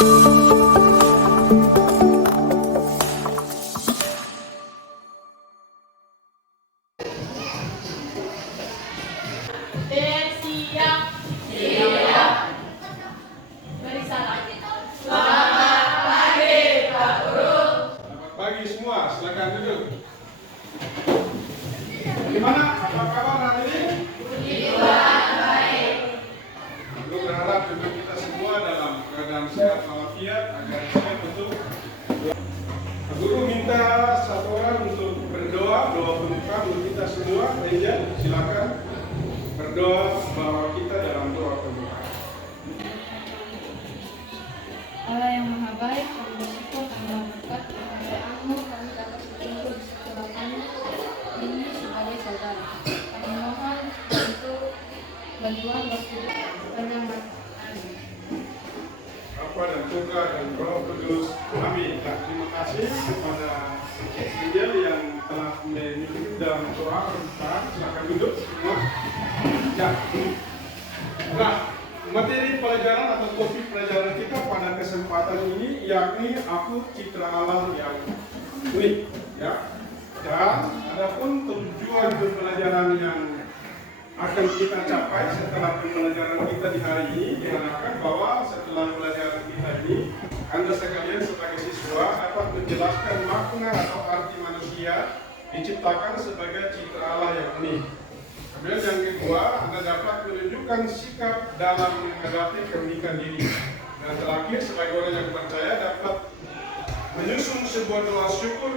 Siap. Siap. Beri salam. Selamat pagi, Pak Guru. Selamat pagi semua, silakan duduk. Gimana? Apa kabar hari ini? Puji Tuhan, baik. Guru berharap dengan kita semua dalam keadaan sehat walafiat agar siap untuk. Guru minta satu orang untuk berdoa, doa pembuka untuk kita semua. Angel, silakan berdoa bahwa kita dalam doa pembuka. Allah yang maha baik, kami bersyukur karena berkat kepercayaanmu kami dapat berkumpul di sekolahmu ini sebagai saudara. Kami mohon untuk bantuan waktu panjang amin. Bapa dan Putra dan Roh Kudus. Amin. Dan terima kasih kepada Angel yang telah memimpin dalam doa pembuka. Silakan duduk semua. Ya. Nah, materi pelajaran atau topik pelajaran kita pada kesempatan ini yakni aku citra Allah yang unik, ya. Dan adapun tujuan pembelajaran yang akan kita capai setelah pembelajaran kita di hari ini, diharapkan bahwa setelah pelajaran kita ini Anda sekalian sebagai siswa dapat menjelaskan makna atau arti manusia diciptakan sebagai citra Allah yang unik. Kemudian yang kedua, Anda dapat menunjukkan sikap dalam menghadapi keunikan diri. Dan terakhir, sebagai orang yang percaya dapat menyusun sebuah doa syukur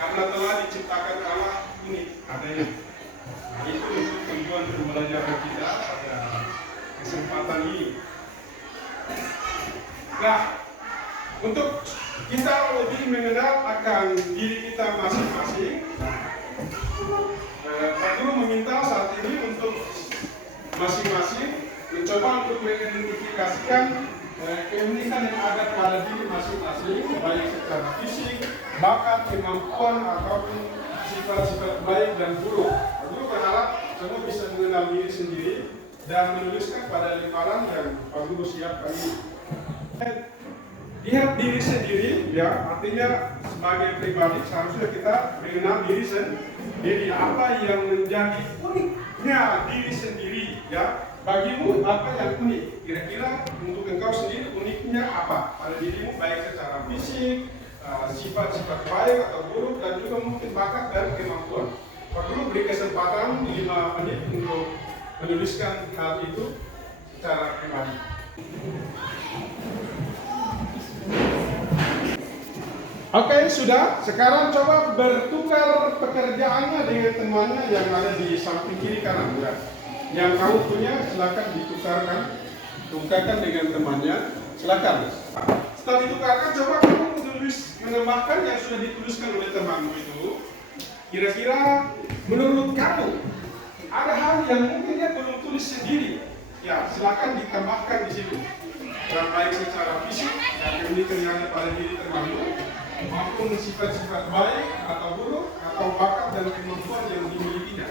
karena telah diciptakan Allah unik adanya. Itu untuk tujuan pembelajaran kita pada kesempatan ini. Nah, untuk kita lebih mengenal akan diri kita masing-masing, Pak Guru meminta saat ini untuk masing-masing mencoba untuk mengidentifikasikan keunikan yang ada pada diri masing-masing, baik secara fisik, bakat, kemampuan, ataupun sifat-sifat baik dan buruk. Pak Guru berharap semua bisa mengenal diri sendiri dan menuliskan pada lembaran yang Pak Guru siapkan ini. Lihat diri sendiri, ya, artinya sebagai pribadi seharusnya kita mengenal diri sendiri, apa yang menjadi uniknya diri sendiri, ya. Bagimu apa yang unik? Kira-kira untuk engkau sendiri uniknya apa pada dirimu, baik secara fisik, sifat-sifat baik atau buruk, dan juga mungkin bakat dan kemampuan. Pak Guru beri kesempatan 5 menit untuk menuliskan hal itu secara pribadi. Oke, sudah. Sekarang coba bertukar pekerjaannya dengan temannya yang ada di samping kiri kanan. Ya. Yang kamu punya, silakan ditukarkan. Tukarkan dengan temannya. Silakan. Setelah ditukarkan, coba kamu menambahkan yang sudah dituliskan oleh temanmu itu. Kira-kira menurut kamu ada hal yang mungkin dia belum tulis sendiri. Ya, silakan ditambahkan di situ. Dan baik secara fisik, yang keunikannya pada diri temanmu, maupun sifat-sifat baik atau buruk atau bakat dan kemampuan yang dimilikinya.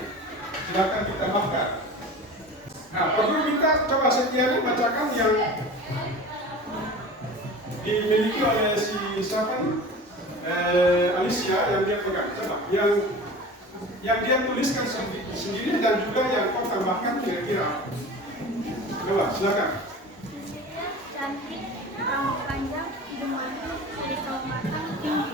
Silakan ditambahkan. Nah, Pak Guru minta coba Setiani bacakan yang dimiliki oleh si siapa nih? Alicia yang dia pegang. Coba yang dia tuliskan sendiri dan juga yang kau tambahkan kira-kira. Coba silakan. Cantik, rambut panjang, hidung manis, dari kehormatan tinggi.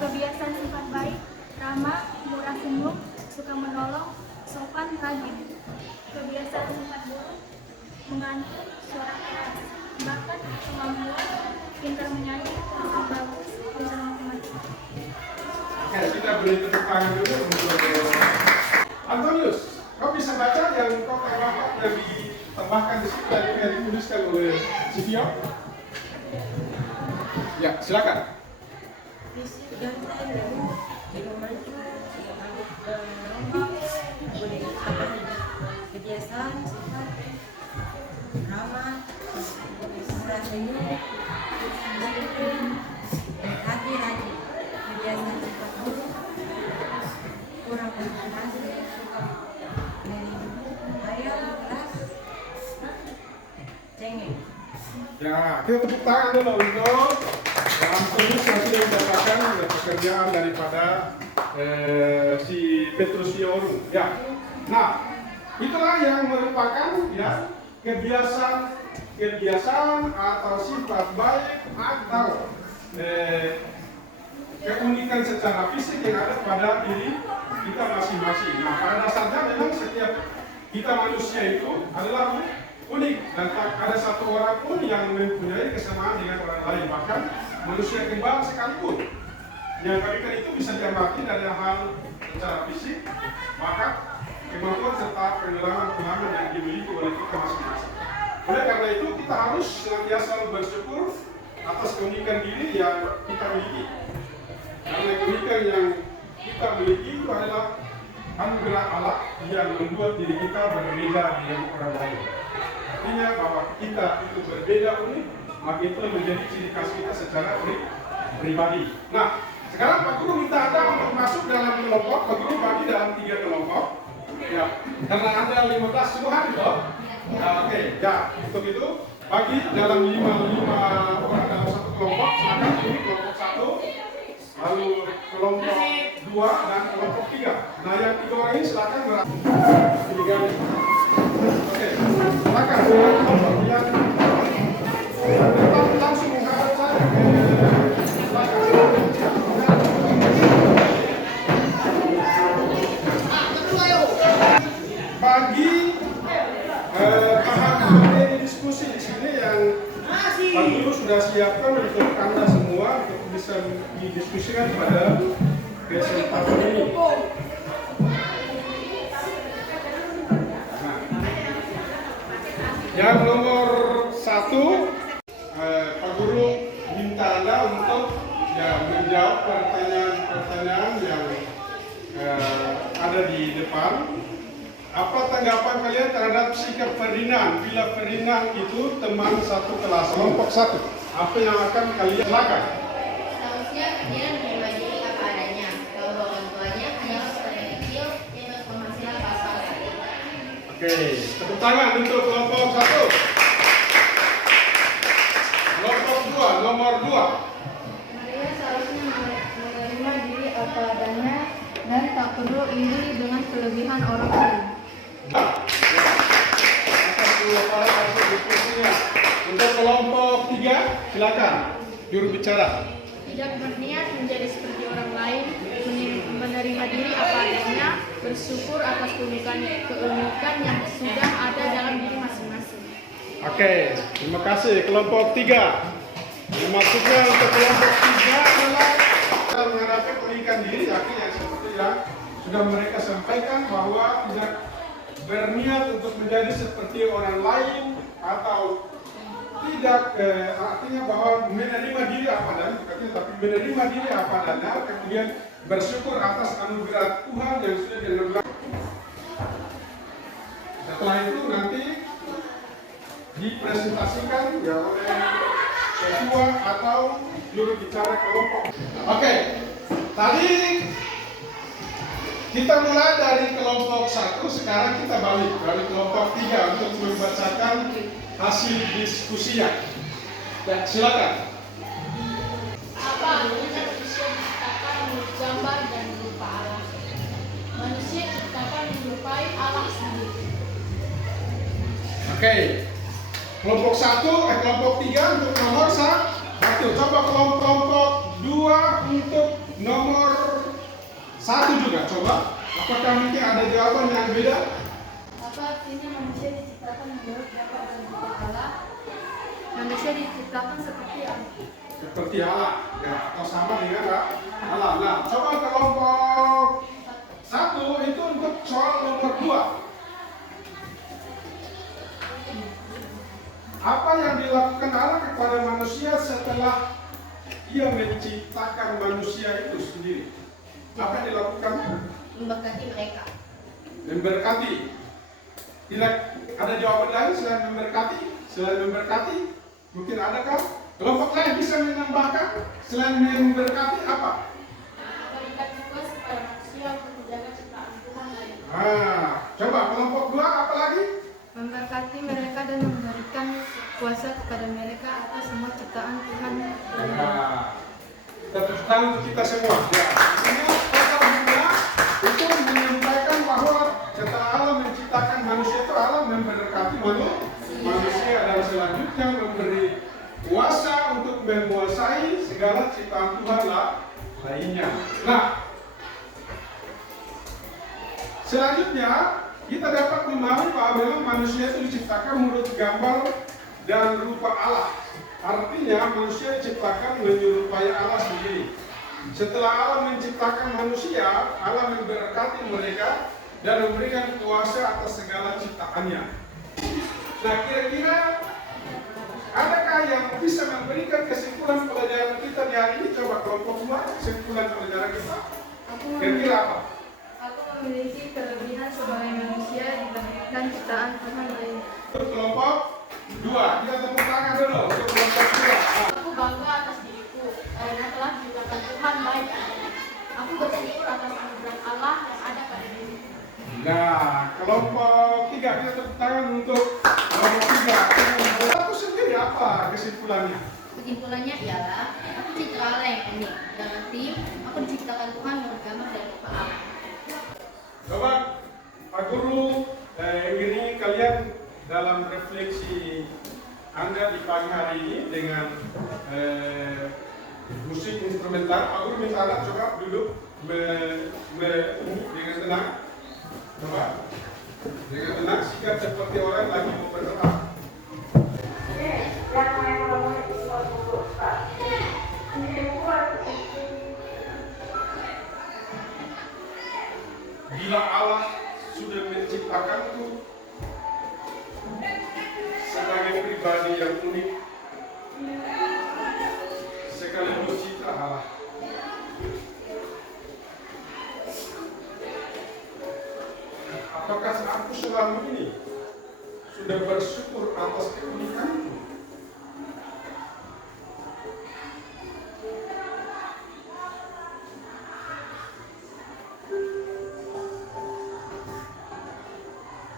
Kebiasaan sifat baik, ramah, murah senyum, suka menolong, sopan, rajin. Kebiasaan sifat buruk, mengantuk, suara keras. Bakat, kemampuan, pintar menyanyi, tulisan bagus, pintar matematika. Oke, kita beri tepuk tangan dulu untuk Antonius. Kau bisa baca yang kau tambahkan, yang ditambahkan di situ dan yang dituliskan oleh Sivio? Ya, silakan. Fisik ganteng, hidung mancung, rambut rombak, boleh dikatakan kebiasaan sifat ramah, murah senyum, disiplin, hati rajin. Kebiasaan sifat buruk, kurang konsentrasi, suka hayal, keras, cengeng. Ya, kita tepuk tangan dulu untuk Antonius yang sudah mendapatkan pekerjaan daripada si Petrus Siorum. Ya, nah itulah yang merupakan ya kebiasaan atau sifat baik atau keunikan secara fisik yang ada pada diri kita masing-masing. Nah, pada dasarnya memang setiap kita manusia itu adalah unik dan tak ada satu orang pun yang mempunyai kesamaan dengan orang lain, bahkan manusia kembang sekalipun. Yang kebaikan itu bisa diamati dari hal secara fisik, bakat, kemampuan serta pengalaman yang dimiliki oleh kita masing-masing. Oleh karena itu kita harus senantiasa bersyukur atas keunikan diri yang kita miliki. Karena keunikan yang kita miliki itu adalah anugerah Allah yang membuat diri kita berbeda dengan orang lain. Artinya bahwa kita itu berbeda unik, maka itu menjadi ciri khas kita secara pribadi. Nah, sekarang Pak Guru minta Anda untuk masuk dalam kelompok. Pak Guru bagi dalam 3 kelompok. Ya, karena Anda 15 Tuhan itu. Nah, oke, ya untuk itu bagi dalam 5 orang dalam satu kelompok. Silakan ini kelompok 1, lalu kelompok 2 dan kelompok 3. Nah, yang 3 orang ini silakan oke, silakan kelompok yang langsung menghadap saya. Bagi bahan materi diskusi di sini yang Pak Guru sudah siapkan untuk Anda semua untuk bisa didiskusikan pada kesempatan ini. Nah, yang nomor 1, Pak Guru minta Anda untuk ya menjawab pertanyaan-pertanyaan yang ada di depan. Apa tanggapan kalian terhadap sikap Ferdinand bila Ferdinand itu teman satu kelas, kelompok 1? Apa yang akan kalian lakukan? Seharusnya dia menerima diri apa adanya. Kalau orang tuanya hanyalah seorang kecil yang berpenghasilan pas-pasan. Oke, tepuk tangan untuk kelompok 1. Kelompok 2, nomor 2. Maria seharusnya menerima diri apa adanya dan tak perlu iri dengan kelebihan orang lain. Untuk kelompok 3, silakan juru bicara. Tidak berniat menjadi seperti orang lain, menerima diri apa adanya, bersyukur atas keunikan yang sudah ada dalam diri masing-masing. Oke, terima kasih. Kelompok 3. Maksudnya untuk kelompok 3 adalah menghadapi keunikan diri, artinya seperti yang sudah mereka sampaikan bahwa tidak berniat untuk menjadi seperti orang lain atau tidak artinya bahwa menerima diri apa adanya, tapi menerima diri apa adanya, kemudian bersyukur atas anugerah Tuhan yang sudah dianugerahkan. Setelah itu nanti dipresentasikan ya oleh ketua atau juru bicara kelompok. Oke, tadi kita mulai dari kelompok 1, sekarang kita balik dari kelompok 3 untuk membacakan hasil diskusinya. Ya, silakan. Apa artinya manusia diciptakan menurut gambar dan rupa Allah? Manusia diciptakan menyerupai Allah sendiri. Oke. Kelompok 3 untuk nomor 1. Coba kelompok 2 untuk nomor 1 juga. Coba. Apakah mungkin ada jawaban yang beda? Apa artinya manusia diciptakan menurut gambar dan rupa Allah? Manusia diciptakan seperti Allah. Seperti Allah, ya, atau sama dengan Allah. Nah, coba kelompok 1 itu untuk soal nomor 2. Apa yang dilakukan Allah kepada manusia setelah Ia menciptakan manusia itu sendiri? Apa yang dilakukan? Memberkati mereka. Memberkati. Tidak ada jawaban lain selain memberkati? Selain memberkati, mungkin adakah kelompok lain bisa menambahkan selain memberkati apa? Berikan tugas kepada manusia untuk menjaga ciptaan Tuhan lain. Coba kelompok 2 apa lagi? Memberkati mereka dan memberikan kuasa kepada mereka atas semua ciptaan Tuhan. Nah, kita tepuk tangan untuk kita semua. Ya, ini pasal 2 itu menyampaikan bahwa setelah Allah menciptakan manusia itu Allah memberkati manusia dan selanjutnya memberi kuasa untuk menguasai segala ciptaan Tuhan lainnya. Nah, selanjutnya kita dapat memahami bahwa memang manusia itu diciptakan menurut gambar dan rupa Allah. Artinya manusia diciptakan menyerupai Allah sendiri. Setelah Allah menciptakan manusia, Allah memberkati mereka dan memberikan kuasa atas segala ciptaannya. Nah, kira-kira adakah yang bisa memberikan kesimpulan pelajaran kita di hari ini? Coba kelompok 2, kesimpulan pelajaran kita. Kira-kira apa? Aku memiliki kelebihan sebagai manusia dibandingkan ciptaan Tuhan lain. Untuk kelompok 2, kita tepuk tangan dulu untuk kelompok 2. Aku bangga atas diriku karena telah diciptakan Tuhan baik adanya. Aku bersyukur atas anugerah Allah yang ada pada diriku. Nah, kelompok 3, kita tepuk tangan untuk kelompok 3. Aku sendiri apa kesimpulannya? Kesimpulannya ialah aku citra Allah yang unik. Dalam tim, aku diciptakan Tuhan menurut gambar dan rupa Allah. Coba Pak Guru iringi kalian dalam refleksi Anda di pagi hari ini dengan musik instrumental. Pak Guru minta Anda coba duduk dengan tenang. Coba dengan tenang, sikap seperti orang lagi mau berdoa. Bila Allah sudah menciptakanku sebagai pribadi yang unik, sekaligus citra Allah. Apakah aku selama ini sudah bersyukur atas keunikanku?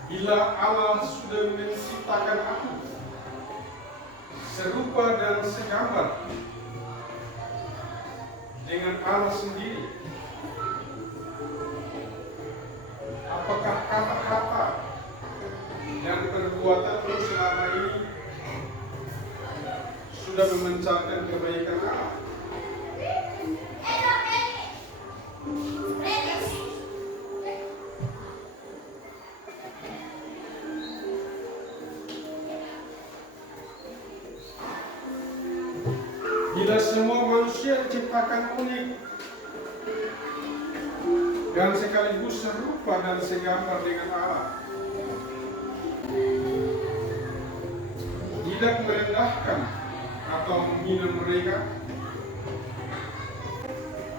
Bila Allah sudah menciptakan aku serupa dan segambar dengan Allah sendiri, apakah kata-kata dan perbuatanku selama ini sudah memancarkan kebaikan Allah? Bila semua manusia diciptakan unik dan sekaligus serupa dan segambar dengan Allah, tidak merendahkan atau menghina mereka.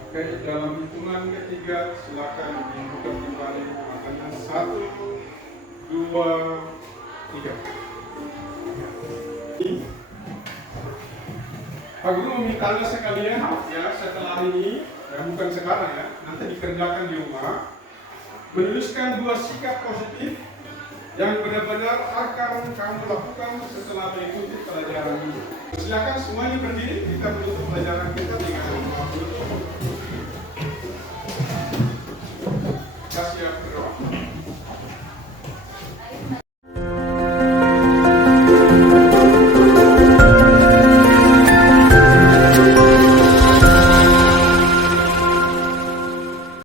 Kayak dalam hitungan ketiga, silakan dibuka kembali matanya. 1, 2, 3. Pak Guru meminta Anda sekalian ya setelah ini, ya bukan sekarang ya, nanti dikerjakan di rumah, menuliskan 2 sikap positif yang benar-benar akan kamu lakukan setelah mengikuti pelajaran ini. Silakan semuanya berdiri, kita menutup pelajaran kita dengan